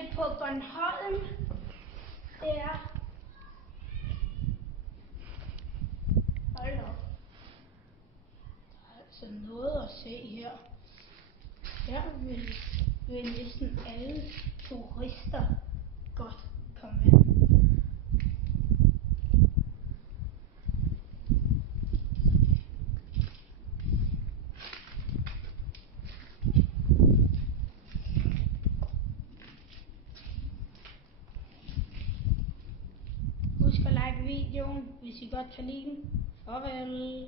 det er på Bornholm. Det er... Hold da op. Der er altså noget at se her. Her vil næsten alle turister godt komme ind. Husk at like videoen, hvis I godt kan lide den. Farvel.